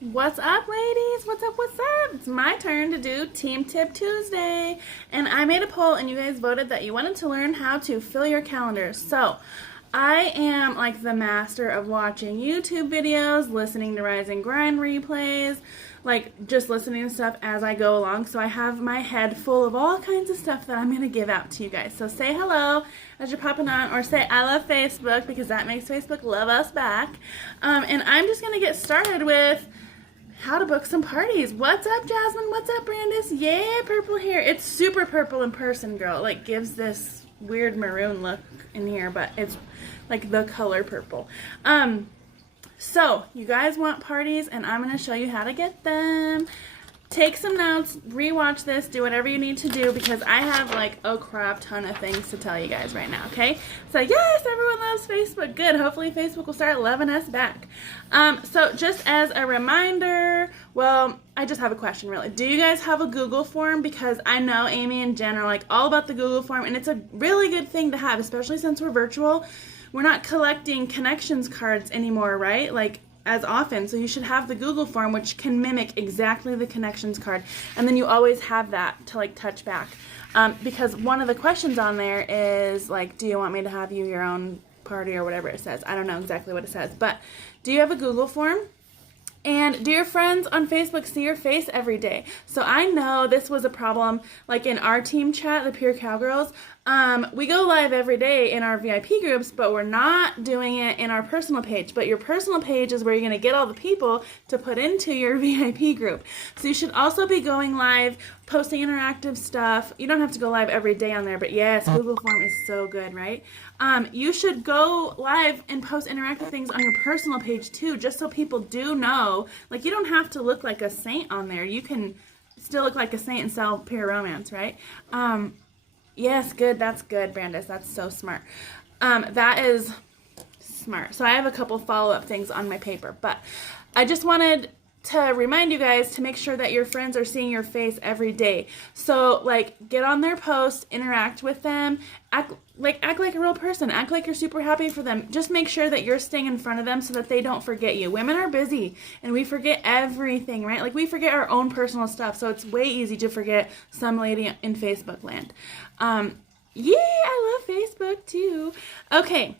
What's up, ladies? What's up? What's up? It's my turn to do Team Tip Tuesday. And I made a poll, and you guys voted that you wanted to learn how to fill your calendars. So, I am like the master of watching YouTube videos, listening to Rise and Grind replays, like just listening to stuff as I go along. So, I have my head full of all kinds of stuff that I'm going to give out to you guys. So, say hello as you're popping on, or say I love Facebook because that makes Facebook love us back. And I'm just going to get started with how to book some parties. What's up, Jasmine? What's up, Brandis? Yeah, purple hair. It's super purple in person, girl. It like gives this weird maroon look in here, but it's like the color purple. So you guys want parties, and I'm going to show you how to get them. Take some notes, rewatch this, do whatever you need to do because I have like a crap ton of things to tell you guys right now, okay? So yes, everyone loves Facebook. Good. Hopefully Facebook will start loving us back. So just as a reminder, well, I just have a question really. Do you guys have a Google form? Because I know Amy and Jen are like all about the Google form, and it's a really good thing to have, especially since we're virtual. We're not collecting connections cards anymore, right? Like as often, so you should have the Google form, which can mimic exactly the connections card, and then you always have that to like touch back, because one of the questions on there is like, do you want me to have you your own party or whatever it says. I don't know exactly what it says, but do you have a Google form? And do your friends on Facebook see your face every day? So I know this was a problem, like in our team chat, the Pure Cowgirls. We go live every day in our VIP groups, but we're not doing it in our personal page. But your personal page is where you're going to get all the people to put into your VIP group. So you should also be going live, posting interactive stuff. You don't have to go live every day on there, but yes, Google Form is so good, right? You should go live and post interactive things on your personal page too, just so people do know. Like, you don't have to look like a saint on there. You can still look like a saint and sell pure romance, right? Yes, good. That's good, Brandis. That's so smart. That is smart. So I have a couple follow-up things on my paper, but I just wanted to remind you guys to make sure that your friends are seeing your face every day. So, like, get on their posts, interact with them, act like a real person, act like you're super happy for them. Just make sure that you're staying in front of them so that they don't forget you. Women are busy, and we forget everything, right? Like, we forget our own personal stuff, so it's way easy to forget some lady in Facebook land. Yeah, I love Facebook, too. Okay.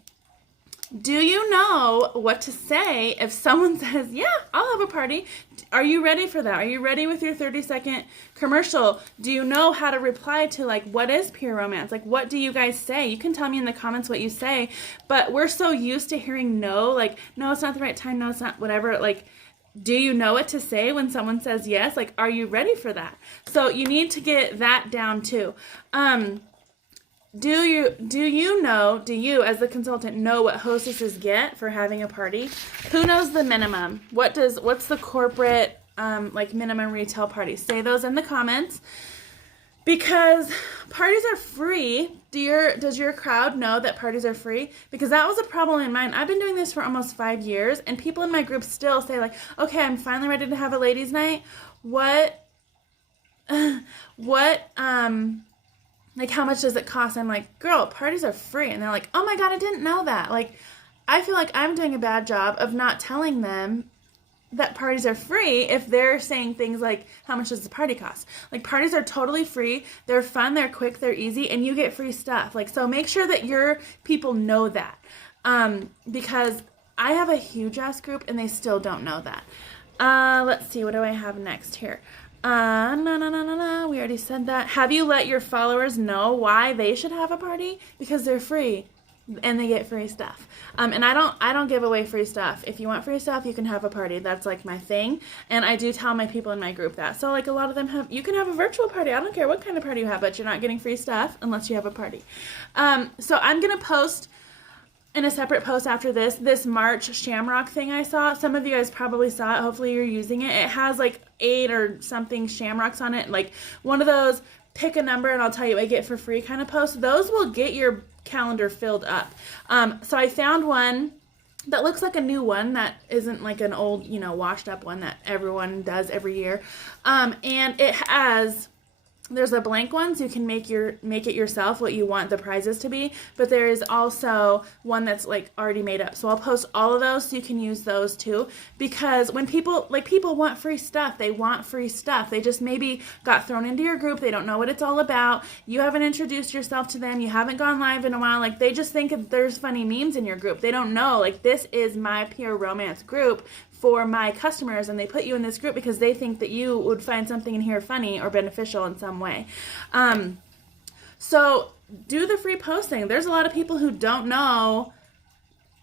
Do you know what to say if someone says, yeah, I'll have a party? Are you ready for that? Are you ready with your 30-second commercial? Do you know how to reply to, like, what is pure romance? Like, what do you guys say? You can tell me in the comments what you say, but we're so used to hearing no, like, no, it's not the right time, no, it's not, whatever, like, do you know what to say when someone says yes? Like, are you ready for that? So you need to get that down, too. Do you as the consultant know what hostesses get for having a party? Who knows the minimum? What's the corporate like minimum retail party? Say those in the comments, because parties are free. Does your crowd know that parties are free? Because that was a problem in mine. I've been doing this for almost 5 years, and people in my group still say like, okay, I'm finally ready to have a ladies' night. Like, how much does it cost? I'm like, girl, parties are free. And they're like, oh my God, I didn't know that. Like, I feel like I'm doing a bad job of not telling them that parties are free if they're saying things like, how much does the party cost? Like, parties are totally free. They're fun, they're quick, they're easy, and you get free stuff. Like, so make sure that your people know that. Because I have a huge ass group and they still don't know that. Let's see, what do I have next here? No. We already said that. Have you let your followers know why they should have a party? Because they're free and they get free stuff. And I don't give away free stuff. If you want free stuff, you can have a party. That's like my thing. And I do tell my people in my group that. So like a lot of them you can have a virtual party. I don't care what kind of party you have, but you're not getting free stuff unless you have a party. So I'm going to post in a separate post after this March Shamrock thing I saw. Some of you guys probably saw it. Hopefully you're using it. It has like 8 or something shamrocks on it. Like one of those pick a number and I'll tell you what I get for free kind of posts. Those will get your calendar filled up. So I found one that looks like a new one that isn't like an old, washed up one that everyone does every year. And it has There's a blank one, so you can make it yourself what you want the prizes to be, but there is also one that's like already made up. So I'll post all of those so you can use those too, because when people want free stuff, they want free stuff. They just maybe got thrown into your group, they don't know what it's all about, you haven't introduced yourself to them, you haven't gone live in a while, like they just think there's funny memes in your group. They don't know, like, this is my pure romance group for my customers, and they put you in this group because they think that you would find something in here funny or beneficial in some way. So do the free posting. There's a lot of people who don't know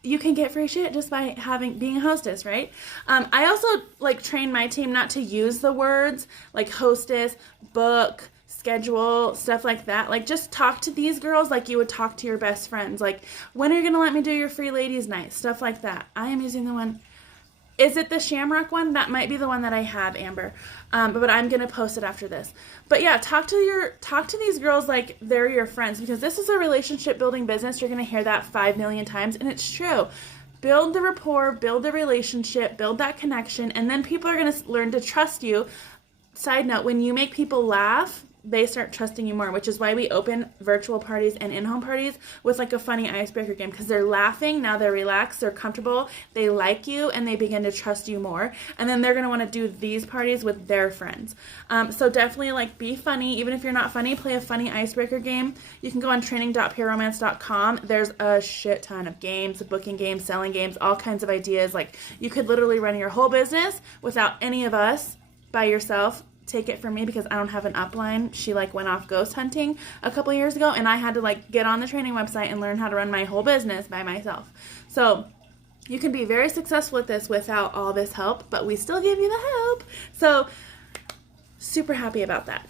you can get free shit just by being a hostess, right? I also like train my team not to use the words like hostess, book, schedule, stuff like that. Like, just talk to these girls like you would talk to your best friends. Like, when are you gonna let me do your free ladies night? Stuff like that. I am using the one. Is it the Shamrock one? That might be the one that I have, Amber. But I'm going to post it after this. But yeah, talk to these girls like they're your friends, because this is a relationship building business. You're going to hear that 5 million times, and it's true. Build the rapport, build the relationship, build that connection, and then people are going to learn to trust you. Side note, when you make people laugh, they start trusting you more, which is why we open virtual parties and in-home parties with like a funny icebreaker game, because they're laughing, now they're relaxed, they're comfortable, they like you, and they begin to trust you more, and then they're going to want to do these parties with their friends. So definitely, like, be funny. Even if you're not funny, play a funny icebreaker game. You can go on training.pureromance.com. There's a shit ton of games, booking games, selling games, all kinds of ideas. Like, you could literally run your whole business without any of us, by yourself. Take it from me, because I don't have an upline. She like went off ghost hunting a couple years ago, and I had to like get on the training website and learn how to run my whole business by myself. So you can be very successful at this without all this help, but we still give you the help. So super happy about that.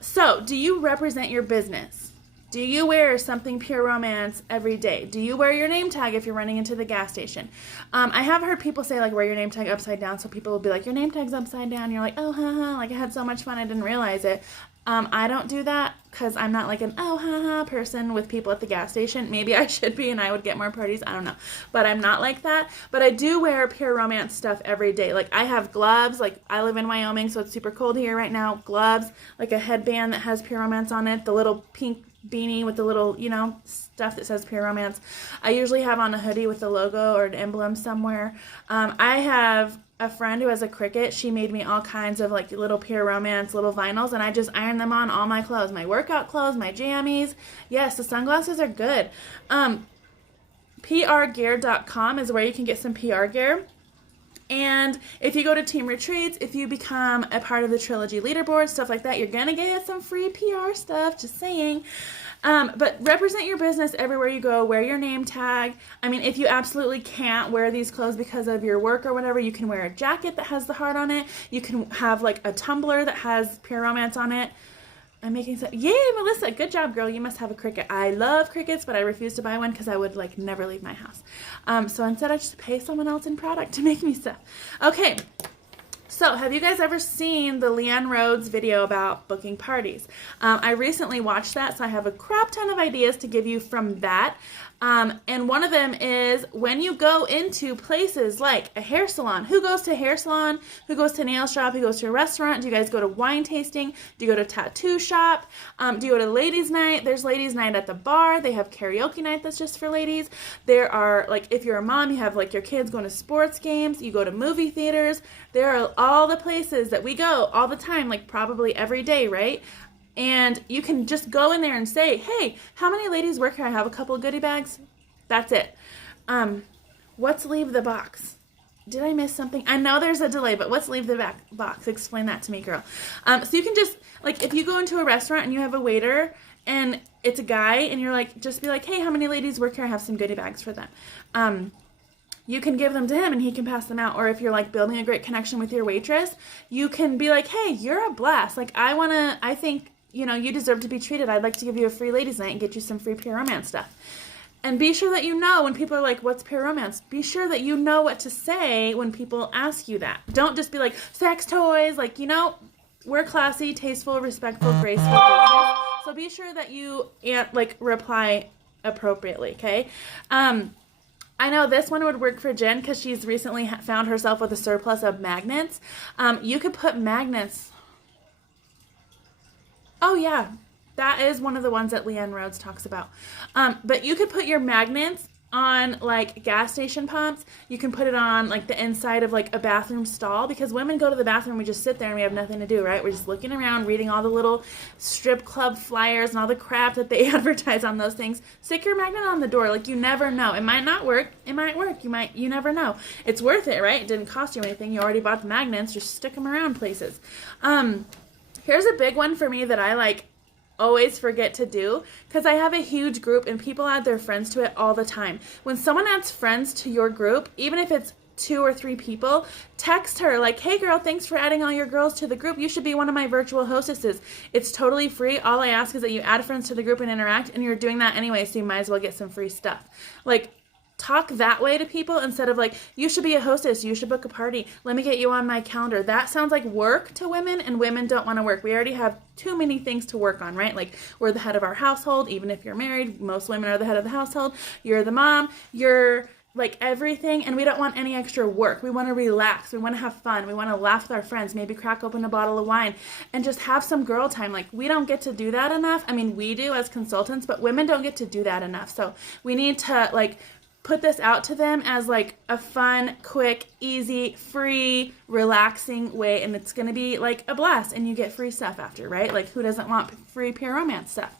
So do you represent your business? Do you wear something pure romance every day? Do you wear your name tag if you're running into the gas station? I have heard people say, like, wear your name tag upside down, so people will be like, your name tag's upside down. You're like, oh, haha, like, I had so much fun, I didn't realize it. I don't do that because I'm not like an oh, haha person with people at the gas station. Maybe I should be, and I would get more parties. I don't know. But I'm not like that. But I do wear pure romance stuff every day. Like, I have gloves. Like, I live in Wyoming, so it's super cold here right now. Gloves, like a headband that has pure romance on it, the little pink beanie with the little, stuff that says pure romance. I usually have on a hoodie with the logo or an emblem somewhere. I have a friend who has a Cricut. She made me all kinds of like little pure romance, little vinyls, and I just iron them on all my clothes, my workout clothes, my jammies. Yes, the sunglasses are good. PRgear.com is where you can get some PR gear. And if you go to team retreats, if you become a part of the Trilogy leaderboard, stuff like that, you're going to get some free PR stuff, just saying. But represent your business everywhere you go. Wear your name tag. I mean, if you absolutely can't wear these clothes because of your work or whatever, you can wear a jacket that has the heart on it. You can have like a tumbler that has pure romance on it. I'm making sense. Yay, Melissa. Good job, girl. You must have a Cricut. I love Cricuts, but I refuse to buy one because I would like never leave my house. So instead I just pay someone else in product to make me stuff. Okay. So have you guys ever seen the Leanne Rhodes video about booking parties? I recently watched that, so I have a crap ton of ideas to give you from that. And one of them is when you go into places like a hair salon. Who goes to a hair salon? Who goes to a nail shop? Who goes to a restaurant? Do you guys go to wine tasting? Do you go to a tattoo shop? Do you go to ladies' night? There's ladies' night at the bar. They have karaoke night that's just for ladies. There are, like, if you're a mom, you have, like, your kids going to sports games. You go to movie theaters. There are all the places that we go all the time, like probably every day, right? And you can just go in there and say, hey, how many ladies work here? I have a couple of goodie bags. That's it. What's leave the box? Did I miss something? I know there's a delay, but what's leave the box? Explain that to me, girl. So you can just, like, if you go into a restaurant and you have a waiter and it's a guy and you're like, just be like, hey, how many ladies work here? I have some goodie bags for them. You can give them to him and he can pass them out. Or if you're like building a great connection with your waitress, you can be like, hey, you're a blast. Like, I think, you deserve to be treated. I'd like to give you a free ladies night and get you some free pure romance stuff. And be sure that you know when people are like, what's pure romance? Be sure that you know what to say when people ask you that. Don't just be like, sex toys. Like, we're classy, tasteful, respectful, graceful. So be sure that you reply appropriately, okay? I know this one would work for Jen because she's recently found herself with a surplus of magnets. You could put magnets. Oh, yeah. That is one of the ones that Leanne Rhodes talks about. But you could put your magnets on like gas station pumps. You can put it on like the inside of like a bathroom stall, because women go to the bathroom, we just sit there and we have nothing to do, right? We're just looking around, reading all the little strip club flyers and all the crap that they advertise on those things. Stick your magnet on the door. Like, you never know. It might not work. It might work. You never know. It's worth it, right? It didn't cost you anything. You already bought the magnets. Just stick them around places. Here's a big one for me that I like always forget to do, because I have a huge group and people add their friends to it all the time. When someone adds friends to your group, even if it's 2 or 3 people, text her like, hey girl, thanks for adding all your girls to the group. You should be one of my virtual hostesses. It's totally free. All I ask is that you add friends to the group and interact, and you're doing that anyway, so you might as well get some free stuff. Like, talk that way to people instead of like, you should be a hostess, you should book a party, let me get you on my calendar. That sounds like work to women, and women don't want to work. We already have too many things to work on, right? Like, we're the head of our household. Even if you're married, most women are the head of the household. You're the mom, you're like everything, and we don't want any extra work. We want to relax, we want to have fun, we want to laugh with our friends, maybe crack open a bottle of wine and just have some girl time. Like, we don't get to do that enough. I mean, we do as consultants, but women don't get to do that enough. So we need to like put this out to them as like a fun, quick, easy, free, relaxing way, and it's going to be like a blast, and you get free stuff after, right? Like, who doesn't want free pure romance stuff?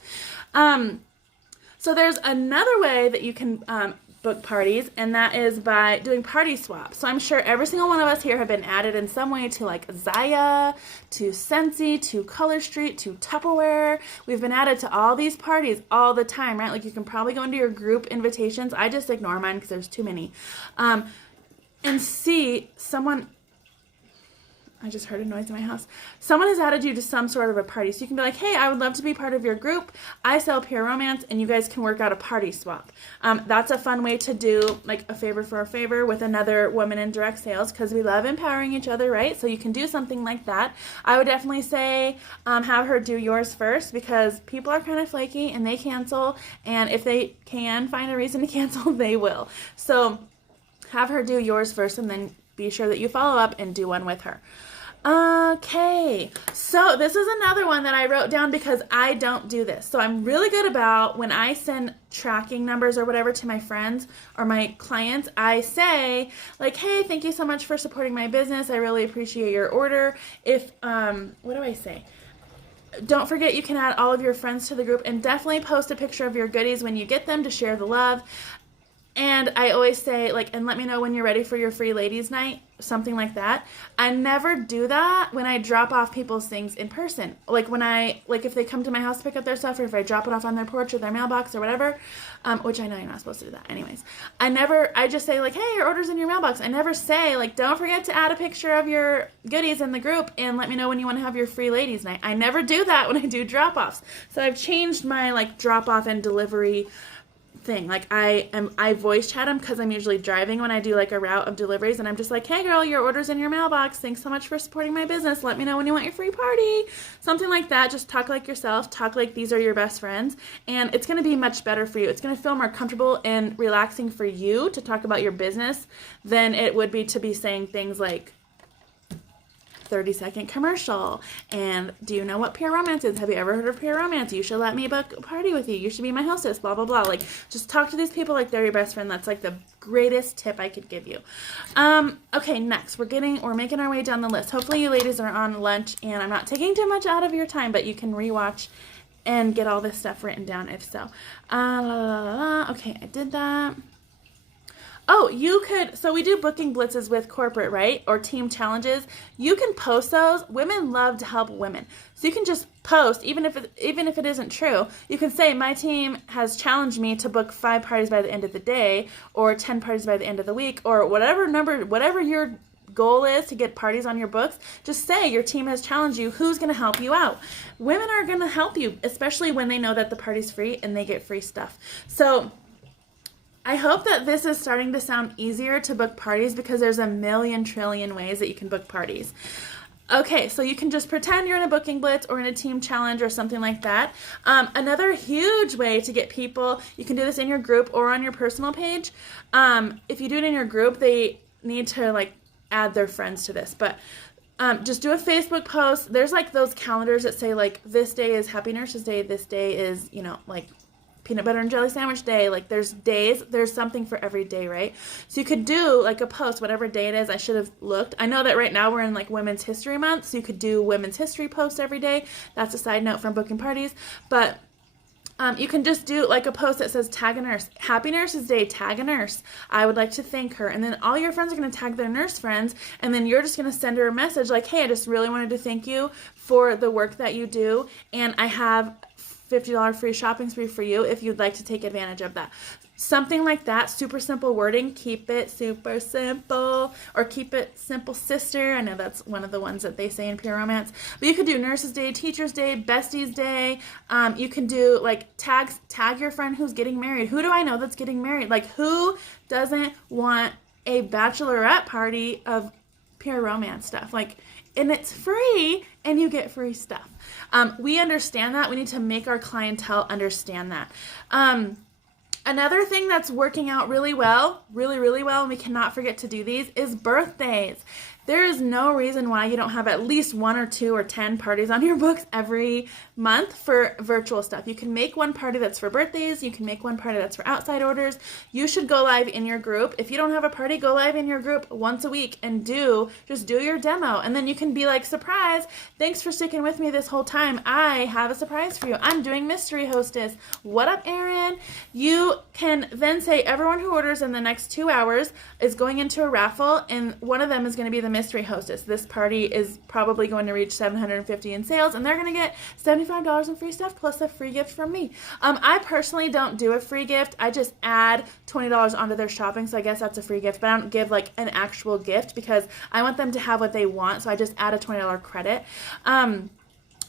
So there's another way that you can book parties, and that is by doing party swaps. So I'm sure every single one of us here have been added in some way to like Zaya, to Scentsy, to Color Street, to Tupperware. We've been added to all these parties all the time, right? Like, you can probably go into your group invitations. I just ignore mine because there's too many. And see someone... I just heard a noise in my house. Someone has added you to some sort of a party. So you can be like, hey, I would love to be part of your group. I sell pure romance, and you guys can work out a party swap. That's a fun way to do like a favor for a favor with another woman in direct sales, because we love empowering each other, right? So you can do something like that. I would definitely say have her do yours first, because people are kind of flaky and they cancel. And if they can find a reason to cancel, they will. So have her do yours first, and then be sure that you follow up and do one with her. Okay, so this is another one that I wrote down because I don't do this. So I'm really good about when I send tracking numbers or whatever to my friends or my clients, I say like, hey, thank you so much for supporting my business. I really appreciate your order. If, what do I say? Don't forget you can add all of your friends to the group, and definitely post a picture of your goodies when you get them to share the love. And I always say, like, and let me know when you're ready for your free ladies night, something like that. I never do that when I drop off people's things in person. Like, when if they come to my house to pick up their stuff, or if I drop it off on their porch or their mailbox or whatever, which I know you're not supposed to do that anyways. I just say, like, hey, your order's in your mailbox. I never say, like, don't forget to add a picture of your goodies in the group and let me know when you want to have your free ladies night. I never do that when I do drop-offs. So I've changed my, like, drop-off and delivery thing. Like, I voice chat them because I'm usually driving when I do like a route of deliveries, and I'm just like, hey girl, your order's in your mailbox. Thanks so much for supporting my business. Let me know when you want your free party. Something like that. Just talk like yourself. Talk like these are your best friends, and it's going to be much better for you. It's going to feel more comfortable and relaxing for you to talk about your business than it would be to be saying things like 30-second commercial, and do you know what pure romance is? Have you ever heard of pure romance? You should let me book a party with you. You should be my hostess, blah, blah, blah. Like, just talk to these people like they're your best friend. That's like the greatest tip I could give you. Okay, next, we're making our way down the list. Hopefully you ladies are on lunch, and I'm not taking too much out of your time, but you can rewatch and get all this stuff written down if so. Okay, I did that. Oh, so we do booking blitzes with corporate, right? Or team challenges. You can post those. Women love to help women. So you can just post, even if it isn't true, you can say, my team has challenged me to book 5 parties by the end of the day, or 10 parties by the end of the week, or whatever your goal is to get parties on your books. Just say your team has challenged you. Who's going to help you out? Women are going to help you, especially when they know that the party's free and they get free stuff. So I hope that this is starting to sound easier to book parties, because there's a million trillion ways that you can book parties. Okay, so you can just pretend you're in a booking blitz or in a team challenge or something like that. Another huge way to get people, you can do this in your group or on your personal page. If you do it in your group, they need to like add their friends to this. But Just do a Facebook post. There's like those calendars that say like this day is Happy Nurses Day, this day is, like peanut butter and jelly sandwich day. Like there's days, there's something for every day, right? So you could do like a post, whatever day it is. I should have looked. I know that right now we're in like Women's History Month, so you could do Women's History posts every day. That's a side note from booking parties. But you can just do like a post that says tag a nurse. Happy Nurses Day, tag a nurse. I would like to thank her. And then all your friends are going to tag their nurse friends. And then you're just going to send her a message like, hey, I just really wanted to thank you for the work that you do. And I have $50 free shopping spree for you if you'd like to take advantage of that. Something like that, super simple wording. Keep it super simple, or keep it simple, sister. I know that's one of the ones that they say in Pure Romance. But you could do Nurses Day, Teachers Day, Besties Day. You can do like tag your friend who's getting married. Who do I know that's getting married? Like who doesn't want a bachelorette party of Pure Romance stuff? Like, and it's free, and you get free stuff. We understand that. We need to make our clientele understand that. Another thing that's working out really well, and we cannot forget to do these, is birthdays. There is no reason why you don't have at least 1 or 2 or 10 parties on your books every month for virtual stuff. You can make one party that's for birthdays. You can make one party that's for outside orders. You should go live in your group. If you don't have a party, go live in your group once a week and just do your demo. And then you can be like, surprise, thanks for sticking with me this whole time. I have a surprise for you. I'm doing Mystery Hostess. What up, Erin? You can then say everyone who orders in the next 2 hours is going into a raffle, and one of them is going to be the Mystery Hostess. This party is probably going to reach $750 in sales, and they're going to get $75 in free stuff plus a free gift from me. I personally don't do a free gift. I just add $20 onto their shopping, so I guess that's a free gift, but I don't give like an actual gift because I want them to have what they want, so I just add a $20 credit. And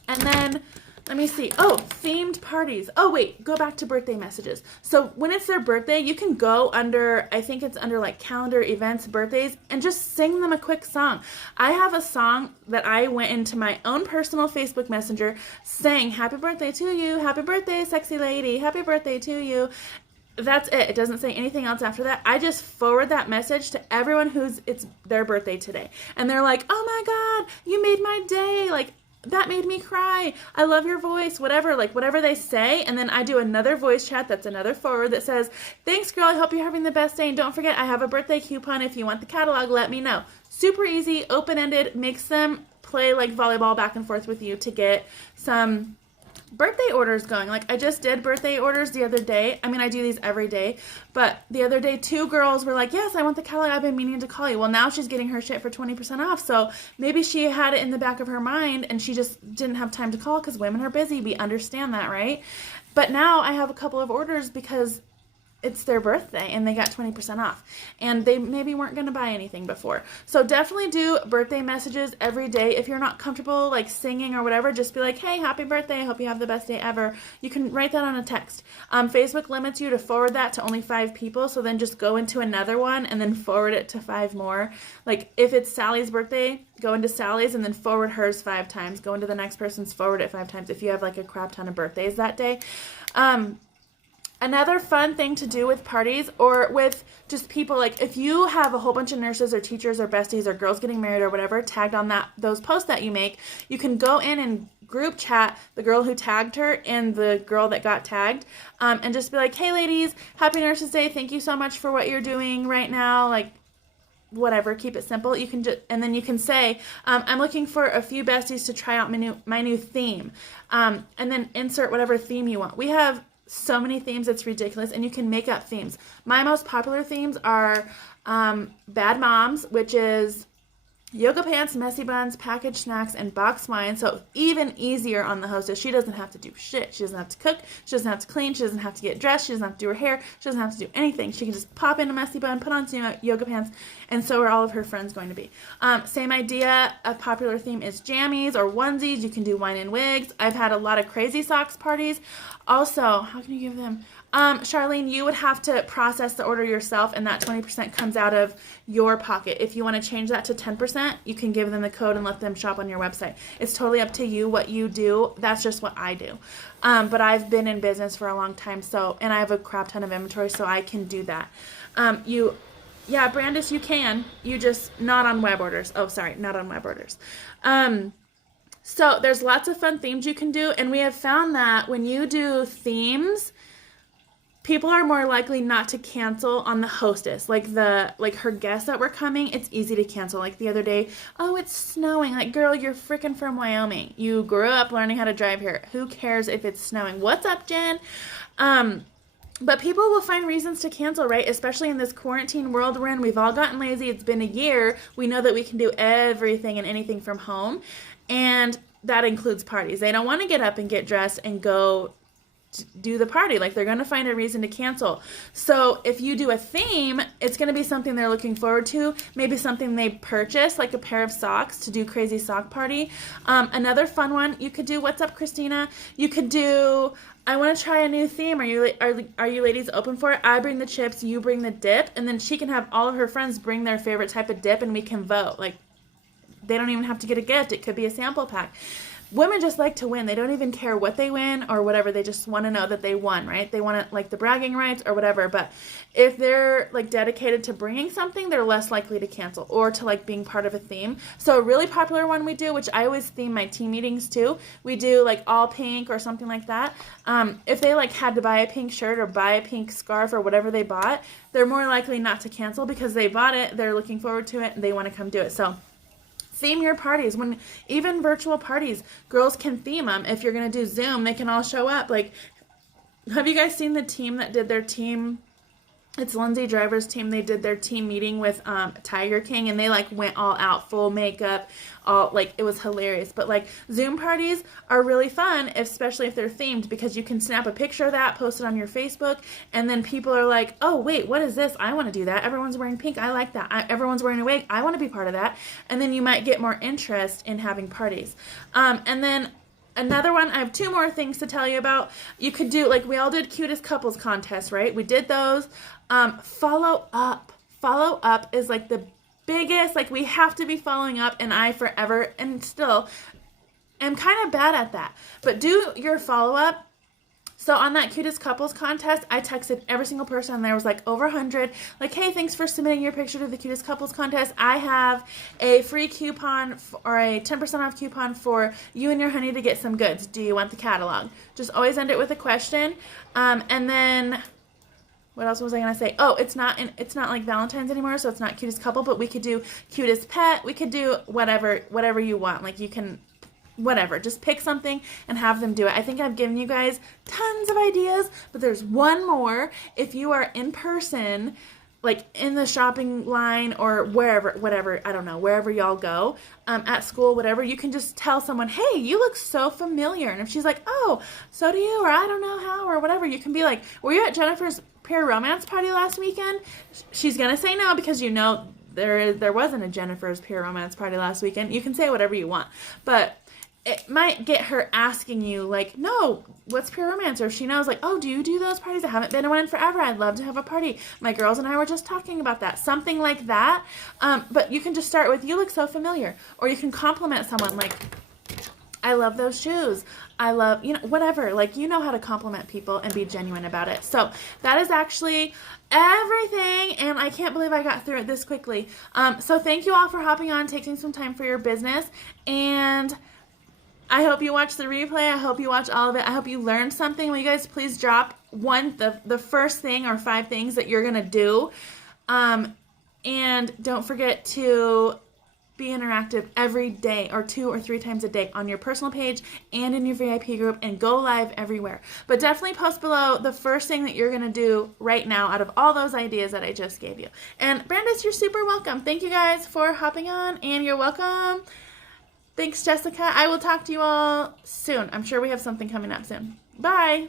then let me see. Oh, themed parties. Oh, wait, go back to birthday messages. So when it's their birthday, you can go under, I think it's under like calendar, events, birthdays, and just sing them a quick song. I have a song that I went into my own personal Facebook Messenger, sang happy birthday to you, happy birthday, sexy lady, happy birthday to you. That's it. It doesn't say anything else after that. I just forward that message to everyone it's their birthday today. And they're like, oh my God, you made my day. Like, that made me cry. I love your voice, whatever they say. And then I do another voice chat. That's another forward that says, thanks girl. I hope you're having the best day. And don't forget, I have a birthday coupon. If you want the catalog, let me know. Super easy, open-ended, makes them play like volleyball back and forth with you to get some birthday orders going. Like I just did birthday orders the other day. I mean, I do these every day, but the other day 2 girls were like, yes, I want the catalog. I've been meaning to call you. Well, now she's getting her shit for 20% off. So maybe she had it in the back of her mind and she just didn't have time to call because women are busy. We understand that, right? But now I have a couple of orders because it's their birthday and they got 20% off and they maybe weren't going to buy anything before. So definitely do birthday messages every day. If you're not comfortable like singing or whatever, just be like, hey, happy birthday. I hope you have the best day ever. You can write that on a text. Facebook limits you to forward that to only 5 people. So then just go into another one and then forward it to 5 more. Like if it's Sally's birthday, go into Sally's and then forward hers 5 times. Go into the next person's, forward it 5 times if you have like a crap ton of birthdays that day. Another fun thing to do with parties or with just people, like if you have a whole bunch of nurses or teachers or besties or girls getting married or whatever tagged on those posts that you make, you can go in and group chat the girl who tagged her and the girl that got tagged, and just be like, hey ladies, happy Nurses Day. Thank you so much for what you're doing right now. Like whatever, keep it simple. You can just, and then you can say, I'm looking for a few besties to try out my new theme, and then insert whatever theme you want. We have so many themes, it's ridiculous, and you can make up themes. My most popular themes are Bad Moms, which is yoga pants, messy buns, packaged snacks, and box wine. So even easier on the hostess. She doesn't have to do shit. She doesn't have to cook. She doesn't have to clean. She doesn't have to get dressed. She doesn't have to do her hair. She doesn't have to do anything. She can just pop in a messy bun, put on some yoga pants, and so are all of her friends going to be. Same idea. A popular theme is jammies or onesies. You can do wine and wigs. I've had a lot of crazy socks parties. Also, how can you give them? Charlene, you would have to process the order yourself, and that 20% comes out of your pocket. If you want to change that to 10%, you can give them the code and let them shop on your website. It's totally up to you what you do. That's just what I do. But I've been in business for a long time, and I have a crap ton of inventory, so I can do that. Yeah, Brandis, you can. You just not on web orders. Oh, sorry, not on web orders. So there's lots of fun themes you can do, and we have found that when you do themes, people are more likely not to cancel on the hostess. Like her guests that were coming, it's easy to cancel. Like the other day, oh, it's snowing. Like, girl, you're freaking from Wyoming. You grew up learning how to drive here. Who cares if it's snowing? What's up, Jen? But people will find reasons to cancel, right? Especially in this quarantine world we're in. We've all gotten lazy. It's been a year. We know that we can do everything and anything from home. And that includes parties. They don't want to get up and get dressed and go do the party. Like, they're going to find a reason to cancel. So if you do a theme, it's going to be something they're looking forward to. Maybe something they purchase, like a pair of socks to do crazy sock party. Another fun one, you could do, what's up, Christina? You could do, I want to try a new theme. Are you ladies open for it? I bring the chips, you bring the dip, and then she can have all of her friends bring their favorite type of dip, and we can vote. Like, they don't even have to get a gift. It could be a sample pack. Women just like to win. They don't even care what they win or whatever. They just want to know that they won, right? They want to, like, the bragging rights or whatever. But if they're, like, dedicated to bringing something, they're less likely to cancel or to, like, being part of a theme. So a really popular one we do, which I always theme my team meetings too, we do, like, all pink or something like that. If they, like, had to buy a pink shirt or buy a pink scarf or whatever they bought, they're more likely not to cancel because they bought it, they're looking forward to it, and they want to come do it. So theme your parties. When even virtual parties, girls can theme them. If you're going to do Zoom, they can all show up. Like, have you guys seen the team that did their team? It's Lindsay Driver's team. They did their team meeting with Tiger King, and they, like, went all out, full makeup, all, like, it was hilarious. But, like, Zoom parties are really fun, especially if they're themed, because you can snap a picture of that, post it on your Facebook, and then people are like, oh, wait, what is this? I want to do that. Everyone's wearing pink. I like that. Everyone's wearing a wig. I want to be part of that. And then you might get more interest in having parties. And then another one, I have two more things to tell you about. You could do, like, we all did cutest couples contest, right? We did those. Follow up. Follow up is, like, the biggest, like, we have to be following up, and I forever and still am kind of bad at that. But do your follow up. So on that cutest couples contest, I texted every single person, and there was, like, over 100. Like, hey, thanks for submitting your picture to the cutest couples contest. I have a free coupon or a 10% off coupon for you and your honey to get some goods. Do you want the catalog? Just always end it with a question. And then what else was I going to say? Oh, it's not like Valentine's anymore, so it's not cutest couple, but we could do cutest pet. We could do whatever you want. Like, you can, whatever, just pick something and have them do it. I think I've given you guys tons of ideas, but there's one more. If you are in person, like in the shopping line or wherever, whatever, I don't know, wherever y'all go, at school, whatever, you can just tell someone, hey, you look so familiar. And if she's like, oh, so do you, or I don't know how, or whatever, you can be like, were you at Jennifer's peer romance party last weekend? She's going to say no, because you know there wasn't a Jennifer's peer romance party last weekend. You can say whatever you want, but it might get her asking you, like, no, what's peer romance? Or if she knows, like, oh, do you do those parties? I haven't been to one in forever. I'd love to have a party. My girls and I were just talking about that. Something like that. But you can just start with, you look so familiar. Or you can compliment someone, like, I love those shoes. I love, whatever. Like, you know how to compliment people and be genuine about it. So that is actually everything, and I can't believe I got through it this quickly. So thank you all for hopping on, taking some time for your business, and I hope you watch the replay. I hope you watch all of it. I hope you learned something. Will you guys please drop the first thing or 5 things that you're going to do. And don't forget to be interactive every day or 2 or 3 times a day on your personal page and in your VIP group, and go live everywhere. But definitely post below the first thing that you're going to do right now out of all those ideas that I just gave you. And Brandis, you're super welcome. Thank you guys for hopping on, and you're welcome. Thanks, Jessica. I will talk to you all soon. I'm sure we have something coming up soon. Bye.